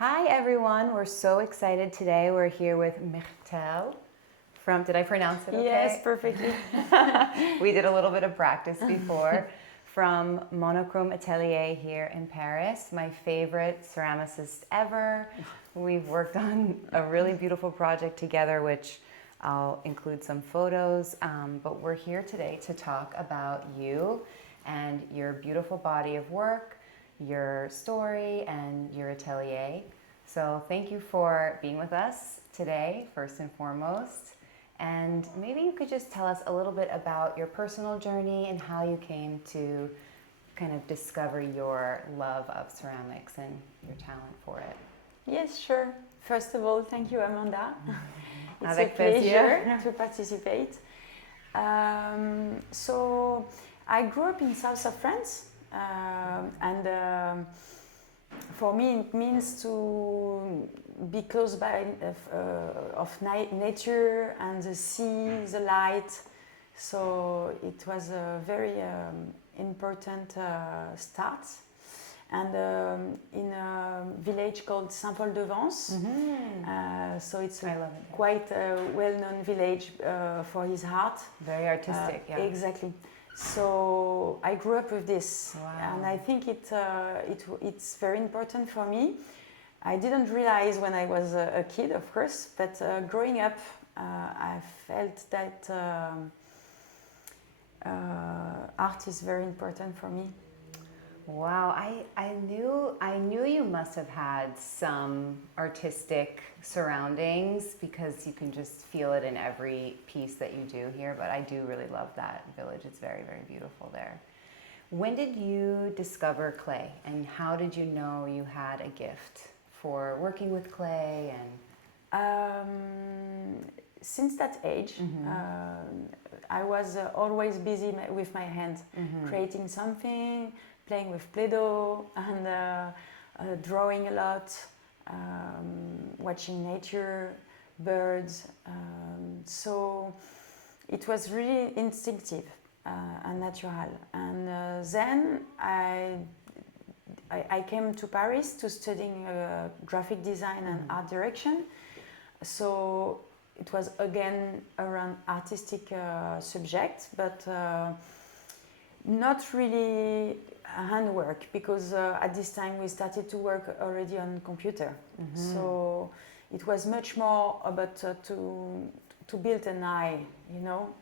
Hi everyone, we're so excited today. We're here with Myrtille from, did I pronounce it okay? Yes, perfectly. We did a little bit of practice before, from Monochrome Atelier here in Paris. My favorite ceramicist ever. We've worked on a really beautiful project together, which I'll include some photos, but we're here today to talk about you and your beautiful body of work, your story, and your atelier. So thank you for being with us today, first and foremost. And maybe you could just tell us a little bit about your personal journey and how you came to kind of discover your love of ceramics and your talent for it. Yes, sure. First of all, thank you, Amanda. It's Avec a pleasure plaisir. to participate. So I grew up in south of France, and for me it means to be close by of nature and the sea, the light. So it was a very important start. And in a village called Saint-Paul-de-Vence. So it's quite a well-known village for his art. Very artistic, yeah. Exactly. So I grew up with this, Wow. and I think it's very important for me. I didn't realize when I was a kid, of course, but growing up, I felt that art is very important for me. Wow, I knew you must have had some artistic surroundings because you can just feel it in every piece that you do here, but I do really love that village. It's very, very beautiful there. When did you discover clay, and how did you know you had a gift for working with clay? And since that age, I was always busy with my hands, creating something, playing with Play-Doh, and drawing a lot, watching nature, birds. So it was really instinctive and natural. And then I came to Paris to studying graphic design and art direction. So it was again around artistic subject, but not really handwork, because at this time we started to work already on computer. So it was much more about to build an eye, you know,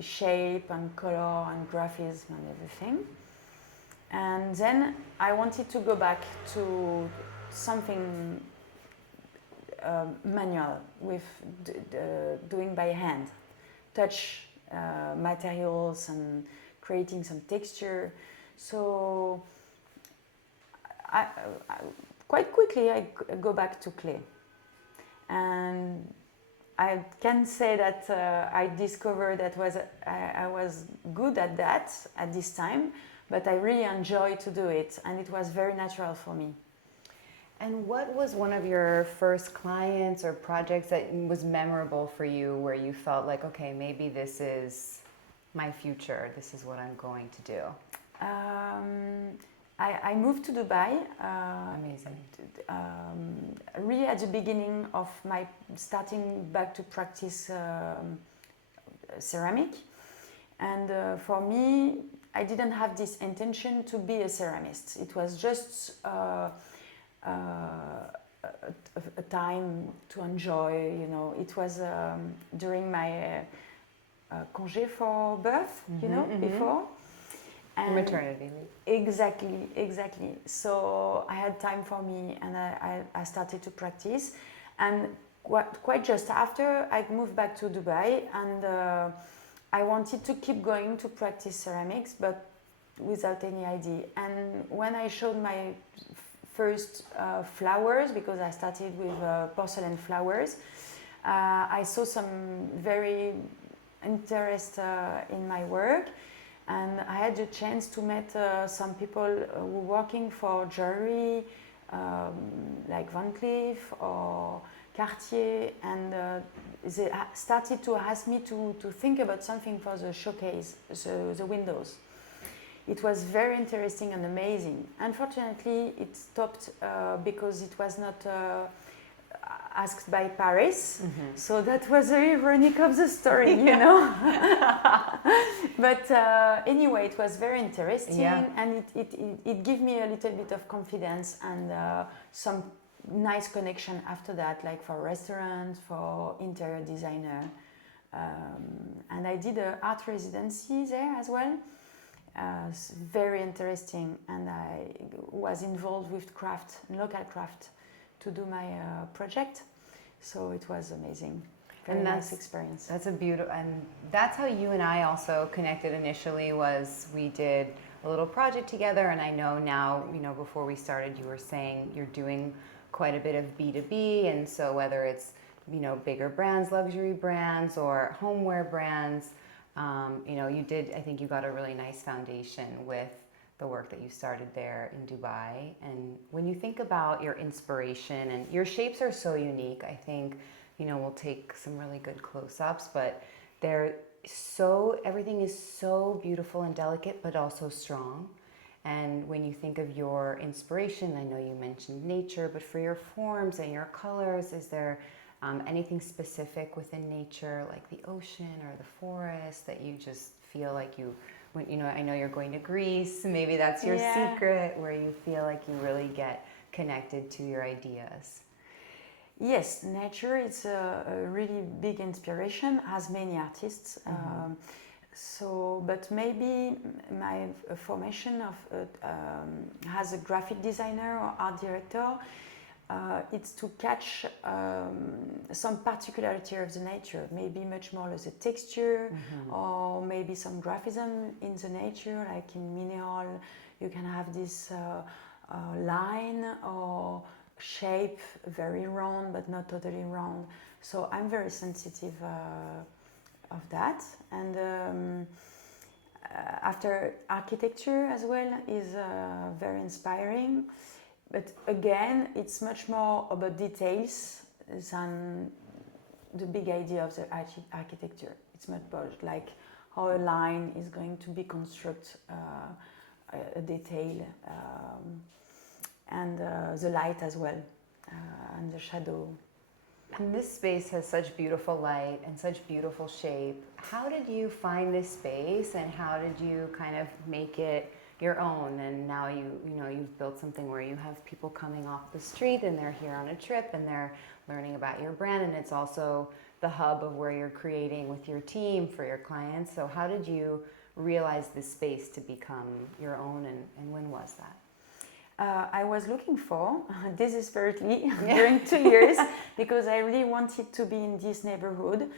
shape and color and graphism and everything. And then I wanted to go back to something manual, with doing by hand, touch materials and creating some texture. So quite quickly I go back to clay, and I can say that I discovered that I was good at that at this time, but I really enjoy to do it, and it was very natural for me. And what was one of your first clients or projects that was memorable for you, where you felt like, okay, maybe this is my future, this is what I'm going to do? I moved to Dubai. Amazing. Really at the beginning of my starting back to practice ceramic. And for me, I didn't have this intention to be a ceramist. It was just a time to enjoy, you know. It was during my congé for birth, you know, before. And maternity leave. Exactly. So I had time for me, and I started to practice. And quite just after, I moved back to Dubai, and I wanted to keep going to practice ceramics, but without any idea. And when I showed my first flowers, because I started with porcelain flowers, I saw some very interest in my work, and I had the chance to meet some people who were working for jewelry, like Van Cleef or Cartier, and they started to ask me to think about something for the showcase, the windows. it was very interesting and amazing. Unfortunately, it stopped because it was not asked by Paris. So that was the ironic of the story, you know. But anyway, it was very interesting, and it gave me a little bit of confidence and some nice connection after that, like for restaurants, for interior designer. And I did an art residency there as well. Very interesting, and I was involved with craft, local craft, to do my project. So it was amazing. Very nice experience. That's a beautiful, and that's how you and I also connected initially. Was we did a little project together, and I know now, you know, before we started, you were saying you're doing quite a bit of B2B, and so whether it's, you know, bigger brands, luxury brands, or homeware brands, you know, you did, I think you got a really nice foundation with the work that you started there in Dubai. And when you think about your inspiration, and your shapes are so unique, I think, you know, we'll take some really good close-ups, but they're so, everything is so beautiful and delicate, but also strong. And when you think of your inspiration, I know you mentioned nature, but for your forms and your colors, is there anything specific within nature, like the ocean or the forest, that you just feel like you, when, you know, I know you're going to Greece, maybe that's your secret, where you feel like you really get connected to your ideas? Yes, nature is a really big inspiration, as many artists. So, but maybe my formation of as a graphic designer or art director, it's to catch some particularity of the nature, maybe much more as a texture, or maybe some graphism in the nature, like in mineral, you can have this line or shape, very round but not totally round. So I'm very sensitive of that. And after architecture as well is very inspiring. But again, it's much more about details than the big idea of the architecture. It's much more like how a line is going to be construct a detail, and the light as well, and the shadow. And this space has such beautiful light and such beautiful shape. How did you find this space, and how did you kind of make it your own? And now you've built something where you have people coming off the street and they're here on a trip and they're learning about your brand, and it's also the hub of where you're creating with your team for your clients. So how did you realize this space to become your own, and when was that? I was looking for desperately during 2 years, because I really wanted to be in this neighborhood,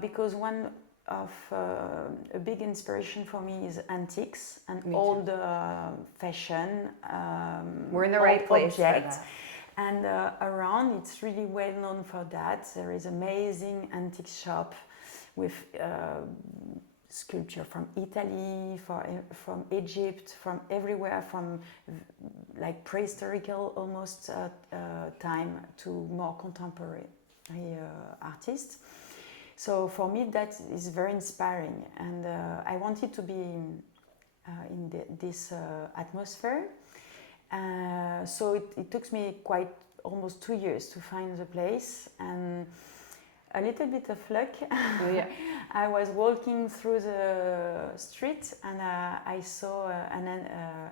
because one of a big inspiration for me is antiques and old fashion. We're in the right place for that. And around, it's really well known for that. There is amazing antique shop with sculpture from Italy, from Egypt, from everywhere, from like prehistorical almost time to more contemporary artists. So for me, that is very inspiring, and I wanted to be in this atmosphere. So it took me quite almost 2 years to find the place, and a little bit of luck. I was walking through the street, and I saw an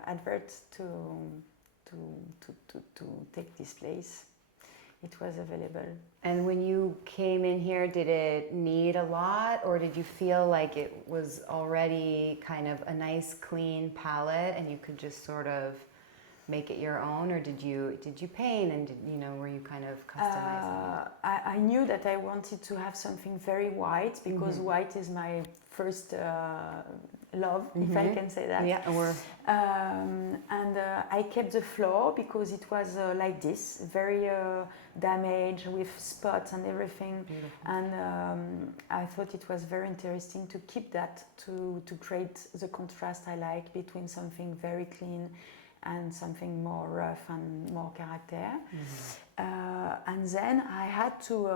advert to take this place. It was available. And when you came in here, did it need a lot, or did you feel like it was already kind of a nice clean palette and you could just sort of make it your own, or did you paint, and were you kind of customizing? I knew that I wanted to have something very white, because white is my first love, if I can say that. Yeah, and I kept the floor because it was like this, very damaged with spots and everything. Beautiful. And I thought it was very interesting to keep that, to create the contrast I like between something very clean and something more rough and more character. And then I had to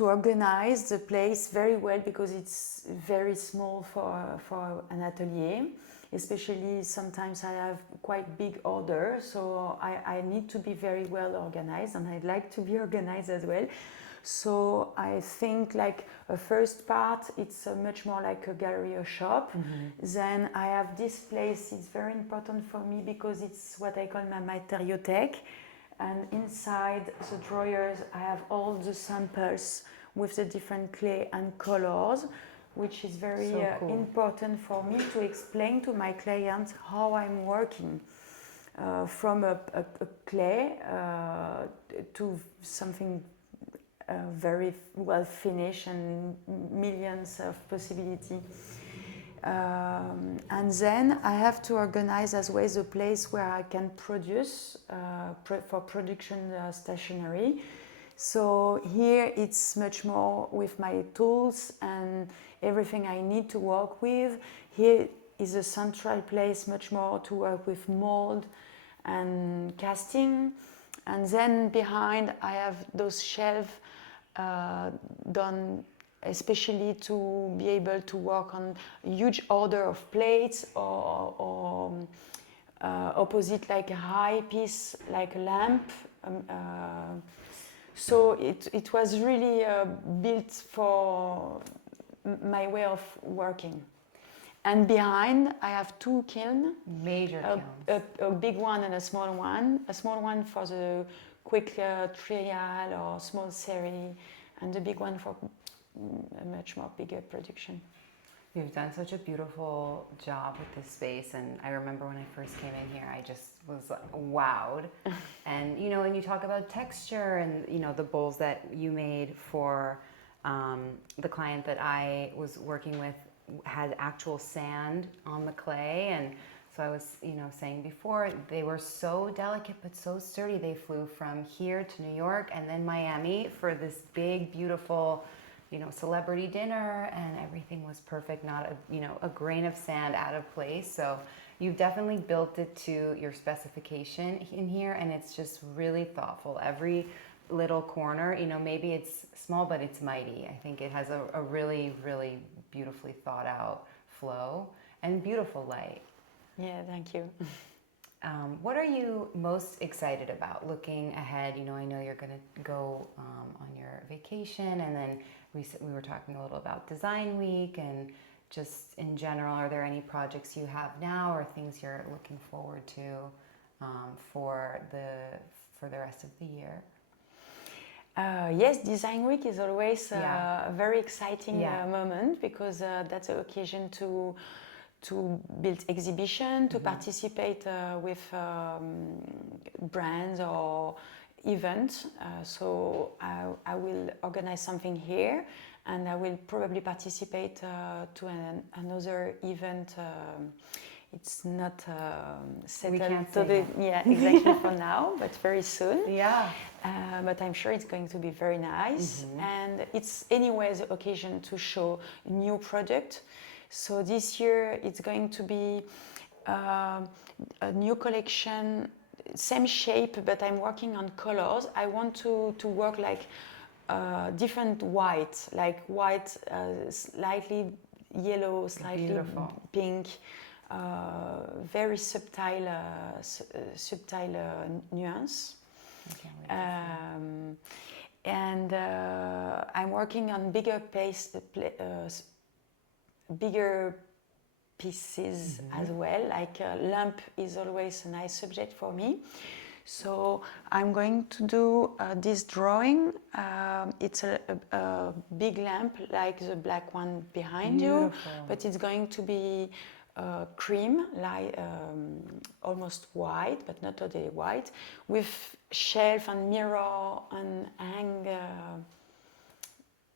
organize the place very well, because it's very small for an atelier. especially sometimes I have quite big orders, so I need to be very well organized, and I'd like to be organized as well. So I think like a first part, it's much more like a gallery or shop. Then I have this place, it's very important for me because it's what I call my materiothèque. And inside the drawers, I have all the samples with the different clay and colors, which is very cool. important for me to explain to my clients how I'm working. From a clay to something very well finished and millions of possibilities. And then I have to organize as well the place where I can produce for production stationery. So here it's much more with my tools and everything I need to work with. Here is a central place much more to work with mold and casting. And then behind I have those shelves done especially to be able to work on a huge order of plates or opposite like a high piece like a lamp. So it was really built for my way of working. And behind I have two kilns. Major kilns. A big one and a small one. A small one for the quick trial or small series, and the big one for a much more bigger production. You've done such a beautiful job with this space, and I remember when I first came in here, I just was wowed. And you know, when you talk about texture and you know the bowls that you made for the client that I was working with had actual sand on the clay, and so I was, you know, saying before, they were so delicate but so sturdy. They flew from here to New York and then Miami for this big, beautiful, you know, celebrity dinner, and everything was perfect, not a, you know, a grain of sand out of place. So you've definitely built it to your specification in here, and it's just really thoughtful. Every little corner, you know, maybe it's small, but it's mighty. I think it has a really, really beautifully thought out flow and beautiful light. Yeah, thank you. What are you most excited about looking ahead? You know, I know you're going to go on your vacation, and then we were talking a little about Design Week, and just in general, are there any projects you have now or things you're looking forward to for the rest of the year? Yes, Design Week is always a very exciting moment, because that's an occasion to build exhibition, to participate with brands or events. So I will organize something here, and I will probably participate to another event. It's not settled to the exactly for now, but very soon. Yeah. But I'm sure it's going to be very nice, and it's anyway the occasion to show new product. So this year it's going to be a new collection, same shape, but I'm working on colors. I want to work like different white, like white, slightly yellow, slightly beautiful. Pink, very subtle nuance. And I'm working on bigger pieces as well. Like a lamp is always a nice subject for me. So I'm going to do this drawing. It's a big lamp like the black one behind you, but it's going to be cream, like almost white, but not totally white, with shelf and mirror and hang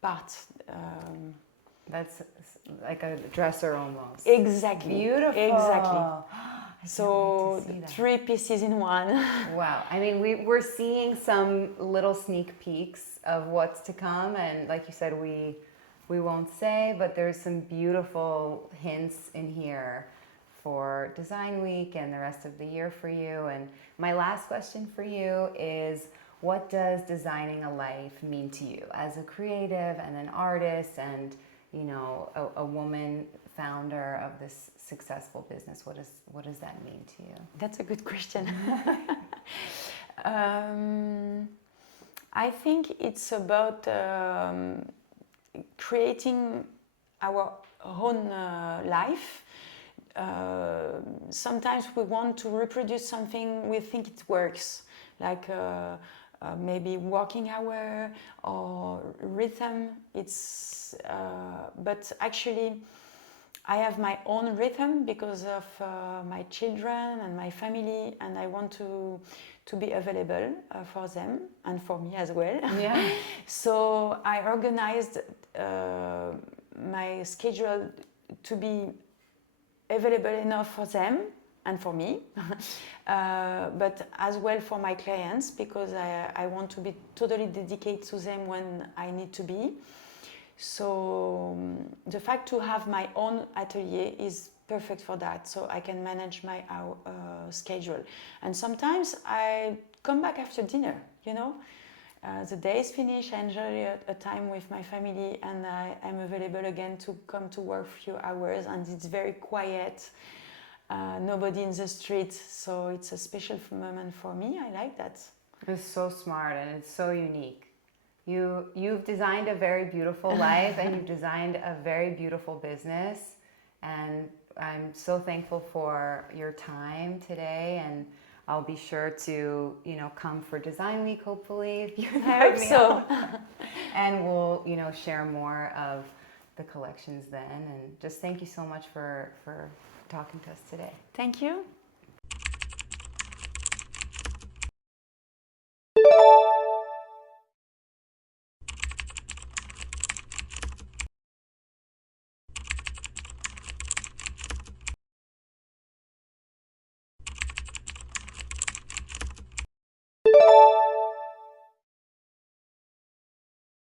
parts. That's like a dresser almost. Exactly. Beautiful. Exactly. So 3 pieces in one. Wow. I mean, we're seeing some little sneak peeks of what's to come, and like you said, we won't say, but there's some beautiful hints in here for Design Week and the rest of the year for you. And my last question for you is, what does designing a life mean to you as a creative and an artist, and you know, a woman founder of this successful business? What does that mean to you? That's a good question. I think it's about creating our own life. Sometimes we want to reproduce something we think it works, like maybe working hour or rhythm. But actually I have my own rhythm because of my children and my family, and I want to be available for them and for me as well. Yeah. So I organized my schedule to be available enough for them and for me, but as well for my clients, because I want to be totally dedicated to them when I need to be. So the fact to have my own atelier is perfect for that, so I can manage my schedule. And sometimes I come back after dinner, you know. The day is finished, I enjoy a time with my family, and I'm available again to come to work a few hours, and it's very quiet, nobody in the street, so it's a special moment for me. I like that. It's so smart and it's so unique. You've designed a very beautiful life and you've designed a very beautiful business, and I'm so thankful for your time today, and I'll be sure to, you know, come for Design Week hopefully if you I hope so. And we'll, you know, share more of the collections then. And just thank you so much for talking to us today. Thank you.